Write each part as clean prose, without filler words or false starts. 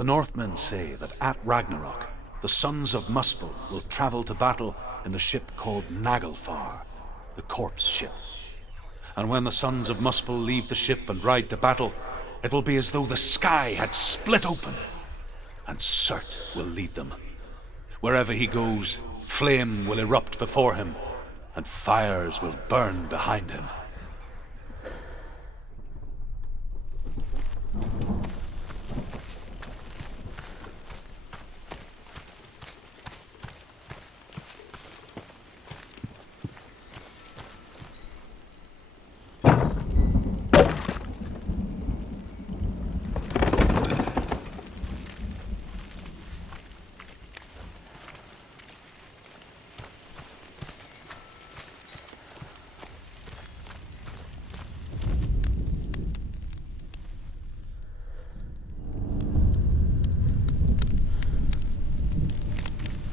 The Northmen say that at Ragnarok, the sons of Muspel will travel to battle in the ship called Naglfar, the corpse ship. And when the sons of Muspel leave the ship and ride to battle, it will be as though the sky had split open, and Surt will lead them. Wherever he goes, flame will erupt before him, and fires will burn behind him.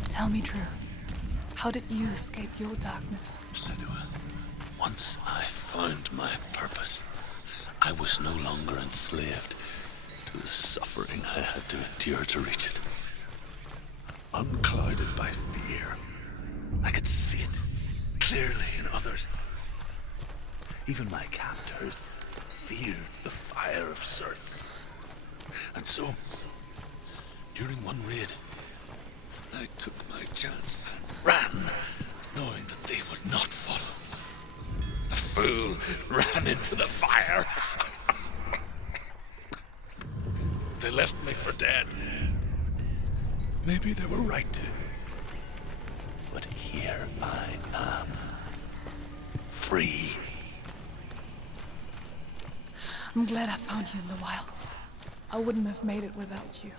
Tell me truth. How did you escape your darkness? Senua, once I found my purpose, I was no longer enslaved to the suffering I had to endure to reach it. Unclouded by fear, I could see it clearly in others. Even my captors feared the fire of Surt. And so, during one raid, I took my chance and ran, knowing that they would not follow. The fool ran into the fire. They left me for dead. Maybe they were right to. But here I am, free. I'm glad I found you in the wilds. I wouldn't have made it without you.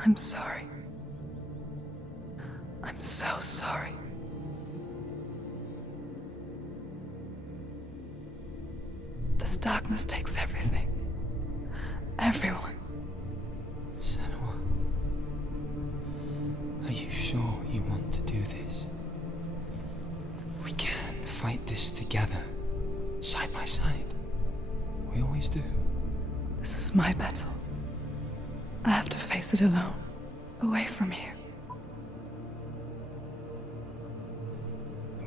I'm sorry. I'm so sorry. This darkness takes everything. Everyone. Senua, are you sure you want to do this? We can't. fight this together, side by side. We always do. This is my battle. I have to face it alone, away from here.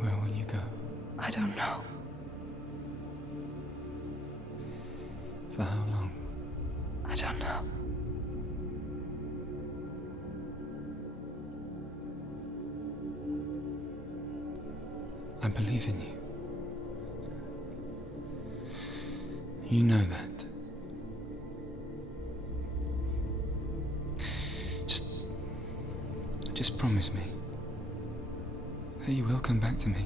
Where will you go? I don't know. For how long? I don't know. I believe in you. You know that. Just promise me that you will come back to me.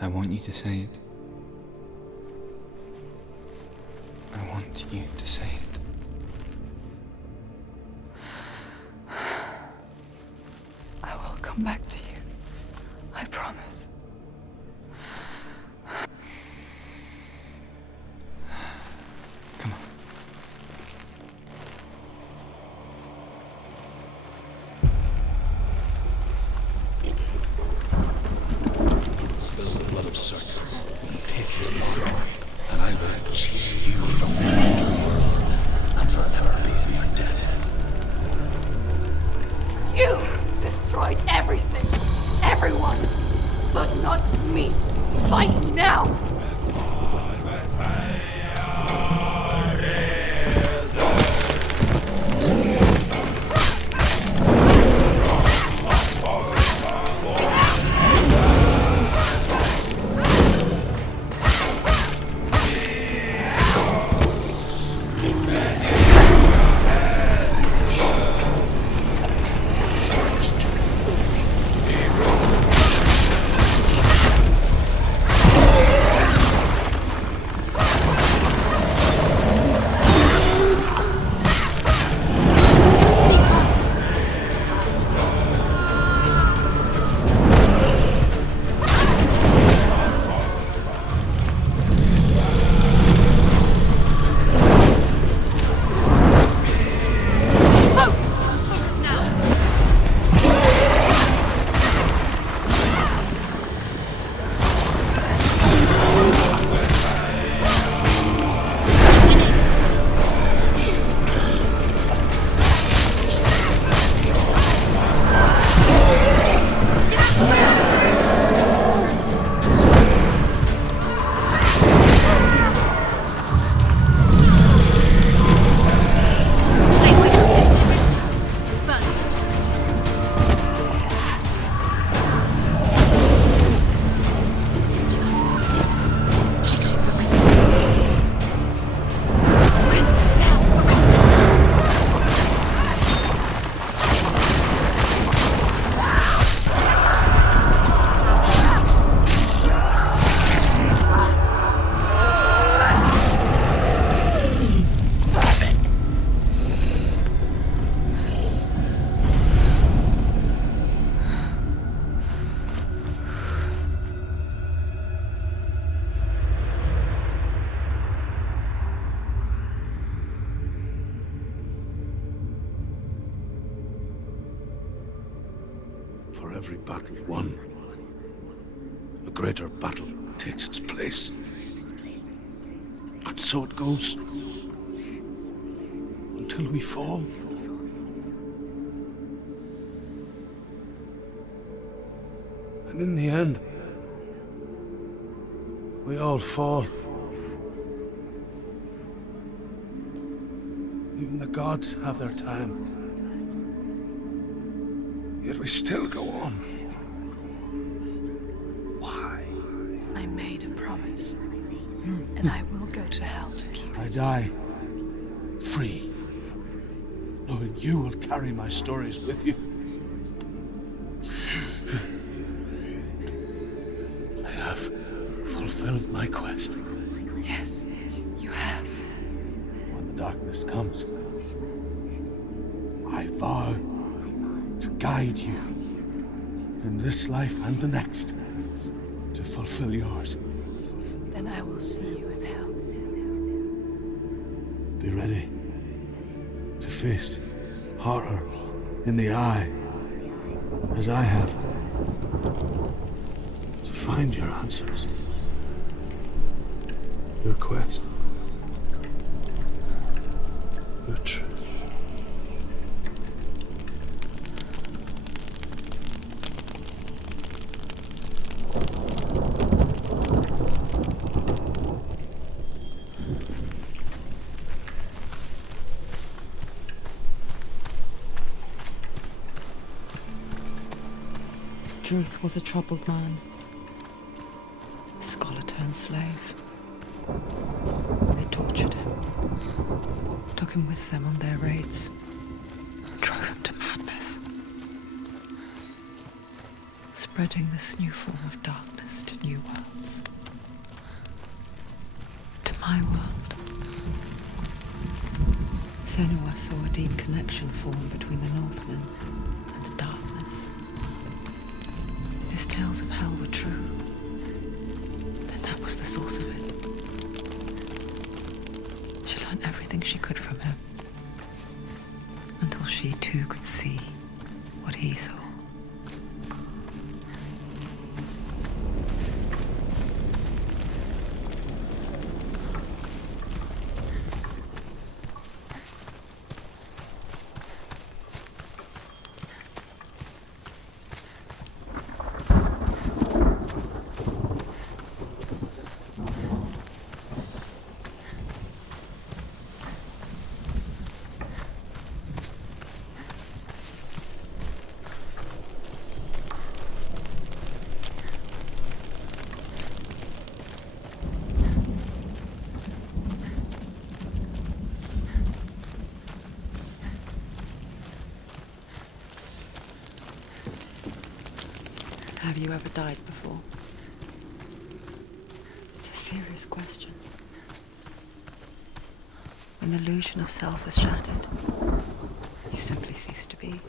I want you to say it. I want you to say it. I will come back to you. I promise. Come on. Spill the blood of Surt. Take his mark, and I will cheer you from the underworld and forever be in your debt. You destroyed everything, everyone, but not me. Fight now! For every battle won, a greater battle takes its place. And so it goes. Until we fall. And in the end, we all fall. Even the gods have their time. Yet we still go on. Why? I made a promise. And I will go to hell to keep I it. die free, knowing you will carry my stories with you. I have fulfilled my quest. Yes, you have. When the darkness comes, I vow to guide you in this life and the next to fulfill yours. Then I will see you in hell. Be ready to face horror in the eye, as I have. To find your answers. Your quest. Your truth. Druth was a troubled man. Scholar turned slave. They tortured him. Took him with them on their raids. Drove him to madness. Spreading this new form of darkness to new worlds. To my world. Senua saw a deep connection form between the Northmen and the darkness. His tales of hell were true. Then that was the source of it. She learned everything she could from him. Until she too could see what he saw. Have you ever died before? It's a serious question. When the illusion of self is shattered, you simply cease to be.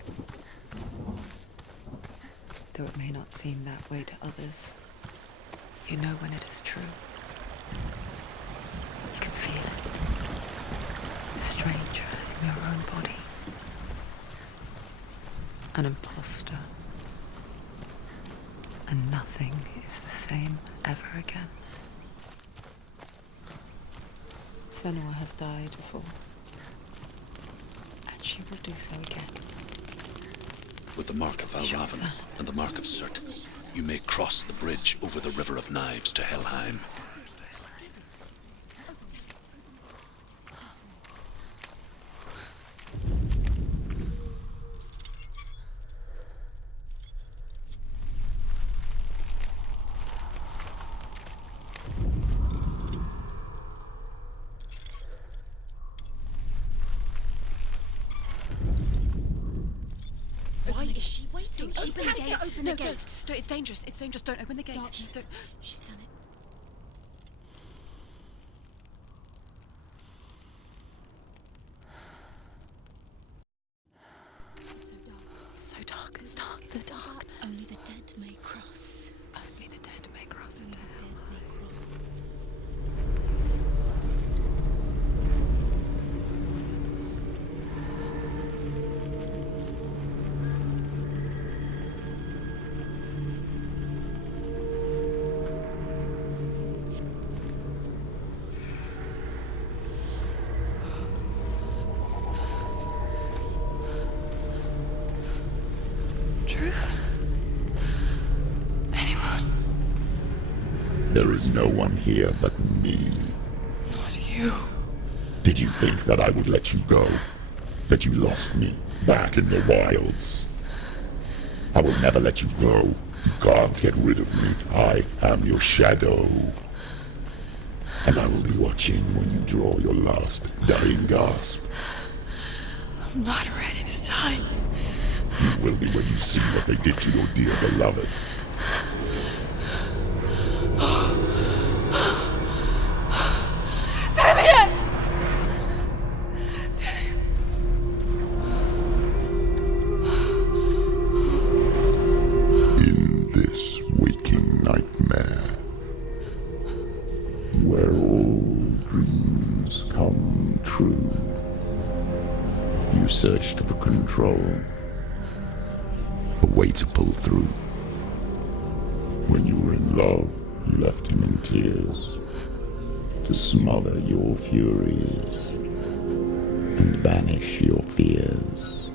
Though it may not seem that way to others, you know when it is true. You can feel it. A stranger in your own body. An imposter. And nothing is the same ever again. Senua has died before. And she will do so again. With the mark of Valravan and the mark of Surt, you may cross the bridge over the River of Knives to Helheim. Why is she waiting? Don't Open the gate. open No, the gate. don't. It's dangerous. It's dangerous. Don't open the gate. Darkness. Don't. She's done it. So dark. It's so dark. It's dark. The darkness. Only the dead may cross. Only the dead may cross Only into the hell. dead may cross. Truth? Anyone? There is no one here but me. Not you. Did you think that I would let you go? That you lost me back in the wilds? I will never let you go. You can't get rid of me. I am your shadow. And I will be watching when you draw your last dying gasp. I'm not ready to die. You will be when you see what they did to your dear beloved. In this waking nightmare, where all dreams come true, you searched for control, a way to pull through. When you were in love, you left him in tears to smother your furies and banish your fears.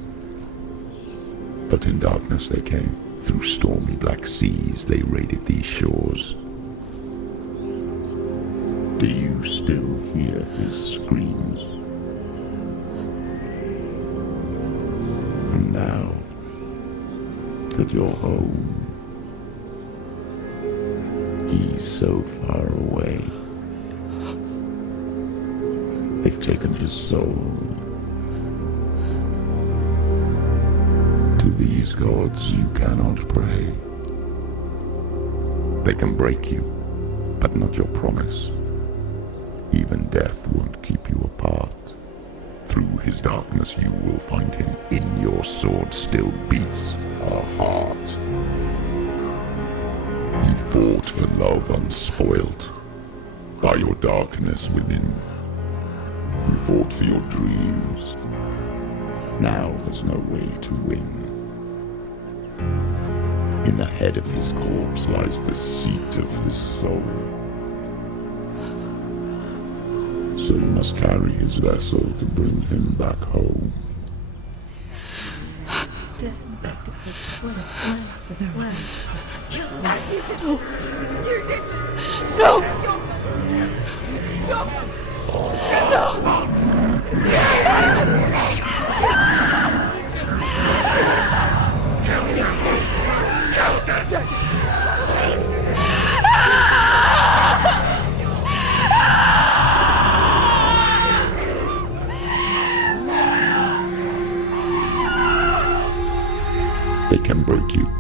But in darkness they came, through stormy black seas they raided these shores. Do you still hear his screams? And now that you're home, he's so far away. They've taken his soul. To these gods you cannot pray. They can break you, but not your promise. Even death won't keep you apart. Through his darkness you will find him. In your sword still beats a heart. You fought for love unspoilt by your darkness within. You fought for your dreams. Now there's no way to win. In the head of his corpse lies the seat of his soul. So you must carry his vessel to bring him back home. They can break you,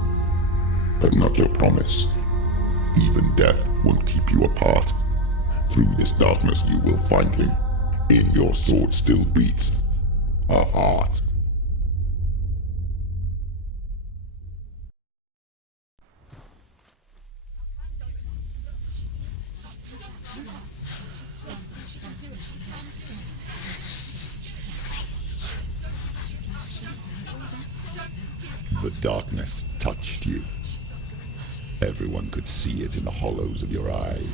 but not your promise. Even death won't keep you apart. Through this darkness you will find him. In your sword still beats a heart. The darkness touched you. Everyone could see it in the hollows of your eyes.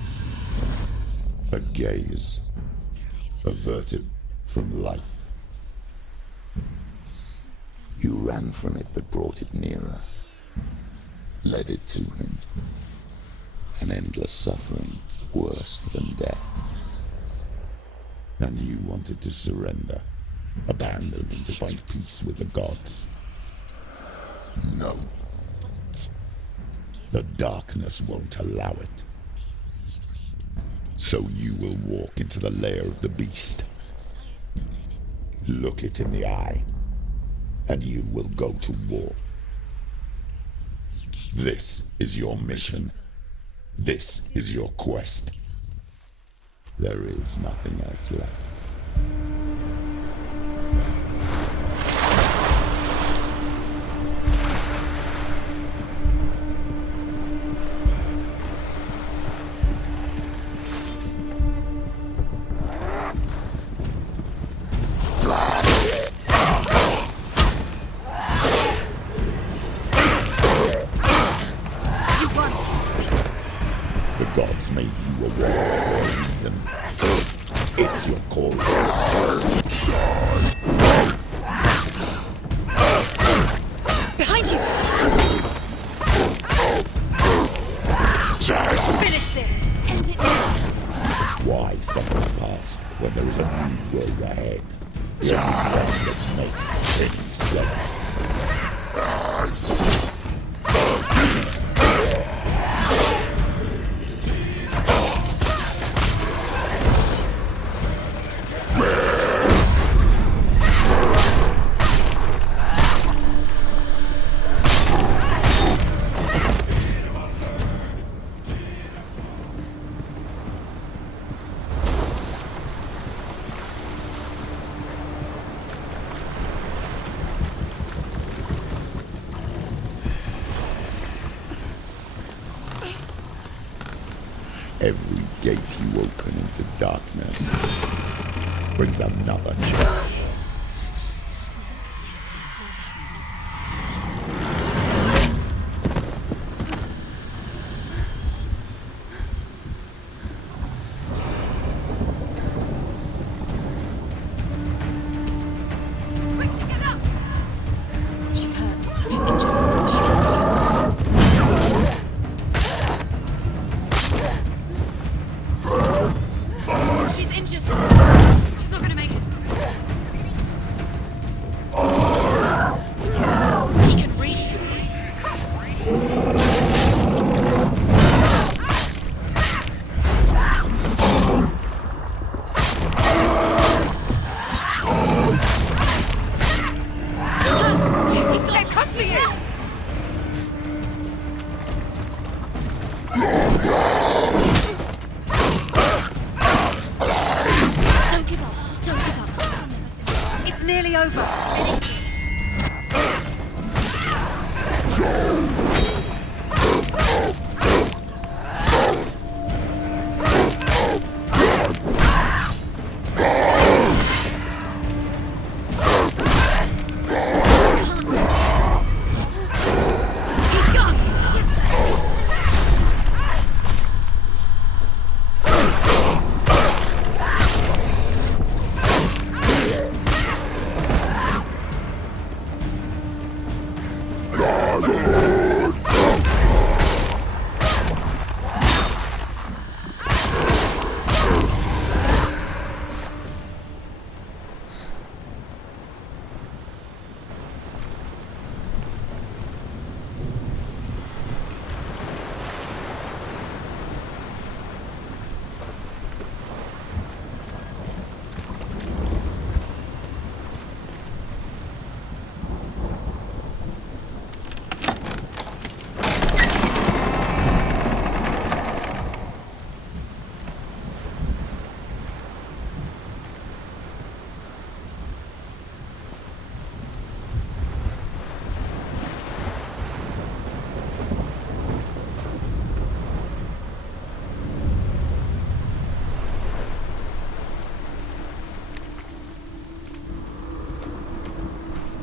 A gaze averted from life. You ran from it but brought it nearer. Led it to him. An endless suffering worse than death. And you wanted to surrender. Abandon and to find peace with the gods. No. The darkness won't allow it. So you will walk into the lair of the beast. Look it in the eye, and you will go to war. This is your mission. This is your quest. There is nothing else left. The gods made you a warrior for a reason. It's your calling. Behind you! Finish this! End it now! Why suffer the past when there is a new road ahead? The only one that makes any sense. Every gate you open into darkness brings another change. She's injured. She's not gonna make it. He can reach you. They've come for you! Don't give up. Don't give up. It's nearly over. Finish this. He's gone!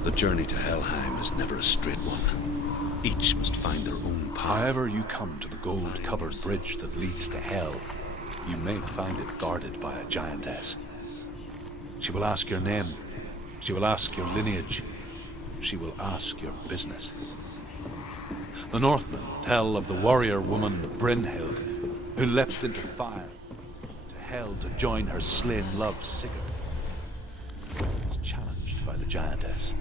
The journey to Helheim is never a straight one. Each must find their own path. However you come to the gold-covered bridge that leads to Hell, you may find it guarded by a giantess. She will ask your name. She will ask your lineage. She will ask your business. The Northmen tell of the warrior woman Brynhild, who leapt into fire to Hell to join her slain love Sigurd. Was challenged by the giantess.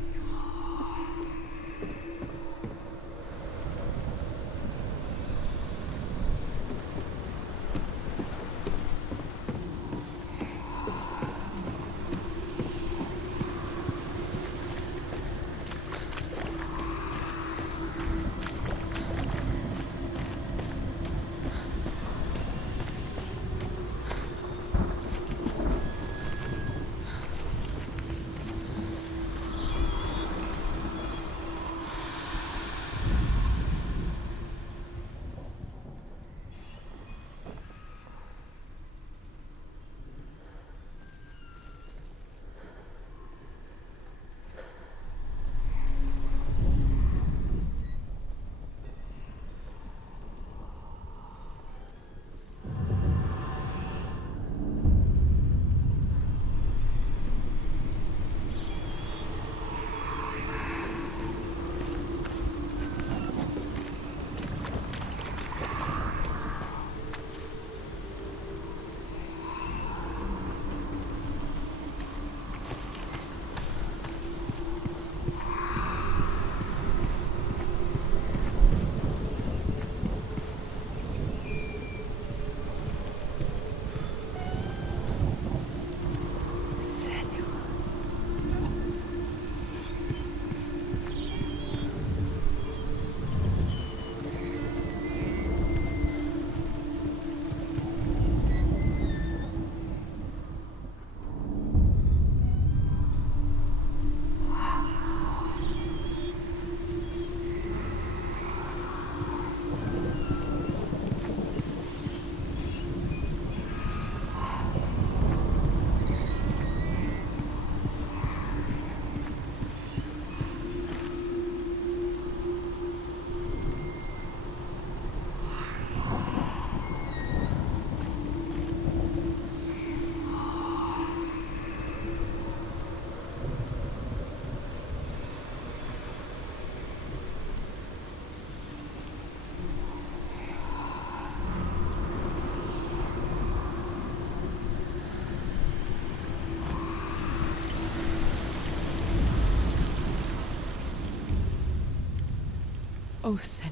Oh, Senua.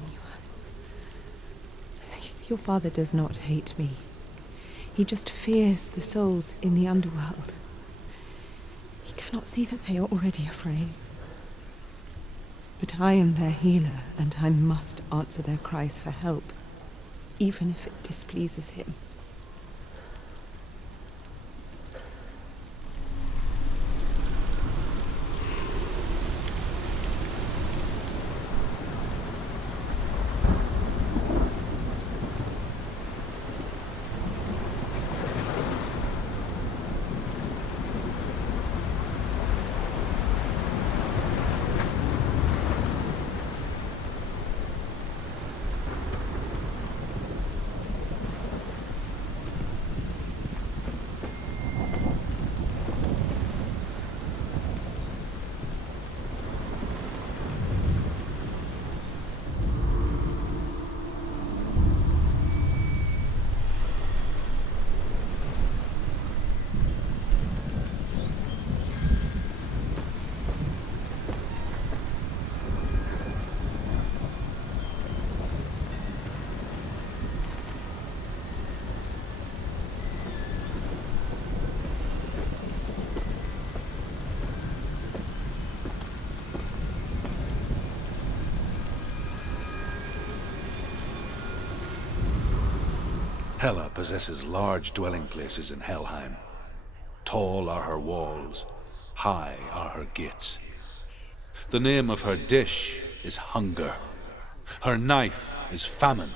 Your father does not hate me. He just fears the souls in the underworld. He cannot see that they are already afraid. But I am their healer, and I must answer their cries for help, even if it displeases him. Hela possesses large dwelling places in Helheim. Tall are her walls, high are her gates. The name of her dish is hunger. Her knife is famine.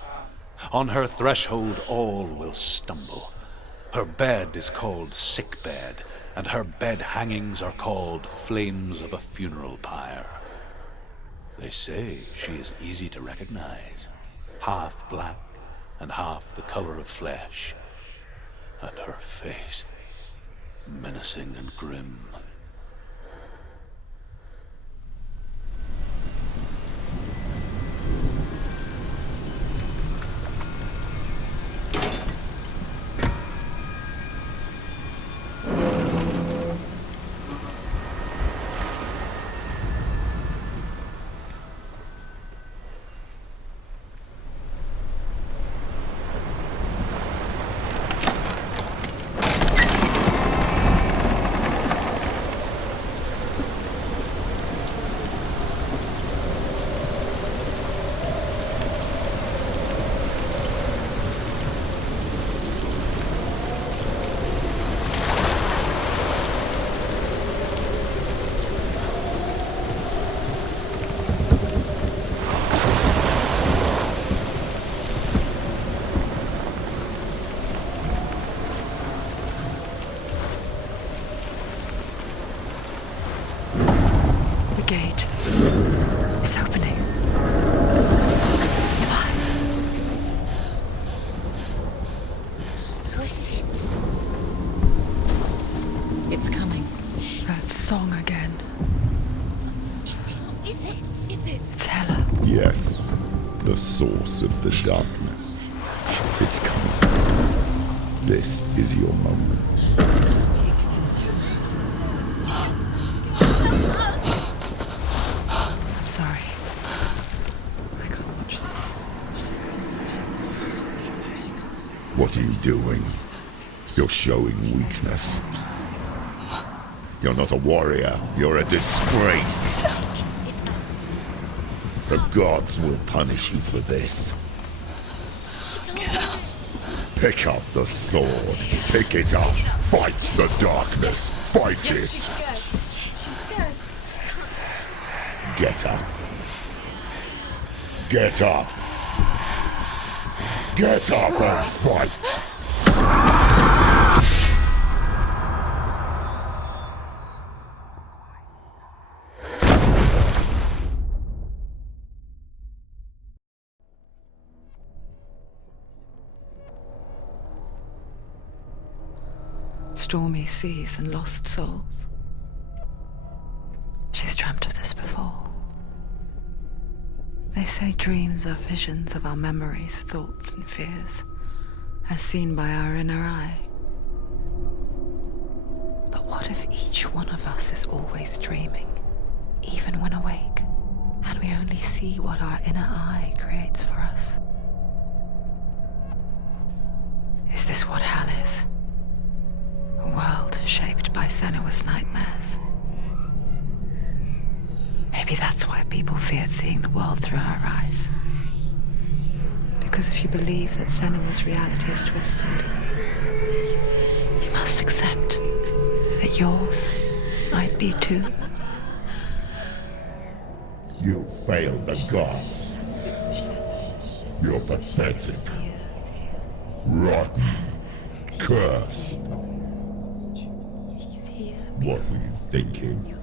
On her threshold all will stumble. Her bed is called sick bed, and her bed hangings are called flames of a funeral pyre. They say she is easy to recognize, half black and half the color of flesh, and her face menacing and grim. Gate. It's opening. Who is it? It's coming. That song again. Is it? It's Hela. Yes, the source of the darkness. It's coming. This is your moment. I'm sorry. I can't watch this. What are you doing? You're showing weakness. You're not a warrior. You're a disgrace. The gods will punish you for this. Pick up the sword. Pick it up. Fight the darkness. Fight it. Get up. Get up. Get up and fight. Stormy seas and lost souls. She's dreamt of this before. They say dreams are visions of our memories, thoughts and fears, as seen by our inner eye. But what if each one of us is always dreaming, even when awake, and we only see what our inner eye creates for us? Is this what hell is? A world shaped by Senua's nightmares. Maybe that's why people feared seeing the world through her eyes. Because if you believe that Senua's reality is twisted, you must accept that yours might be too. You failed the gods. You're pathetic. Rotten. Cursed. What were you thinking?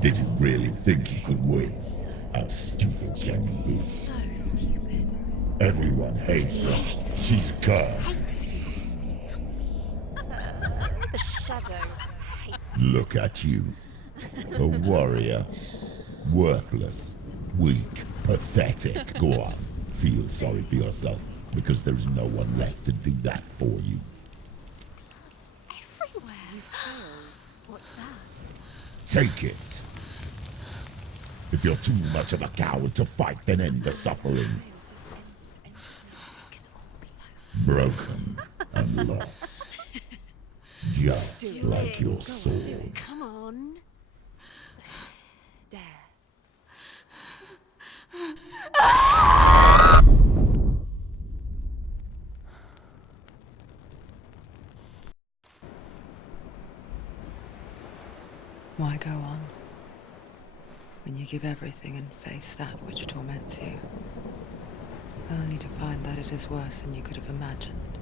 Did you really think you could win? How stupid can you be? So stupid. Everyone hates her. She's cursed. The shadow hates. Look at you. A warrior. Worthless. Weak. Pathetic. Go on. Feel sorry for yourself, because there is no one left to do that for you. Everywhere. You failed. What's that? Take it. If you're too much of a coward to fight, then end the suffering. Broken and lost. Just like your sword. Come on. Dare. Why go on when you give everything and face that which torments you, only to find that it is worse than you could have imagined?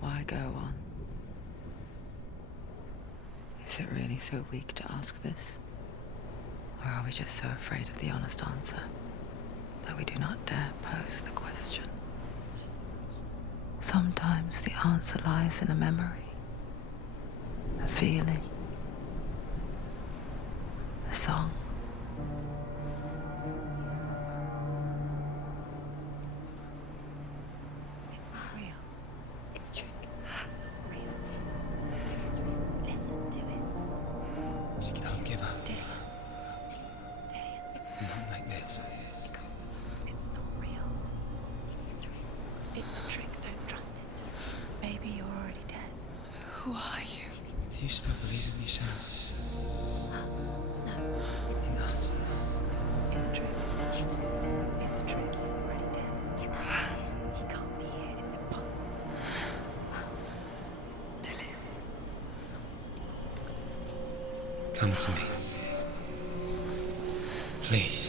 Why go on? Is it really so weak to ask this? Or are we just so afraid of the honest answer that we do not dare pose the question? Sometimes the answer lies in a memory, a feeling, a song. It's not real. It's a trick. It's not real. It's real. Listen to it. Don't give up. Dillian. It's Not like this. It's not real. It is real. It's a trick. Don't trust it. Maybe you're already dead. Who are you? Do you still believe in yourself? No, it's not. It's a trick. It's a trick. He's already dead. He can't be here. It's impossible. Dillian. Come to me. Please.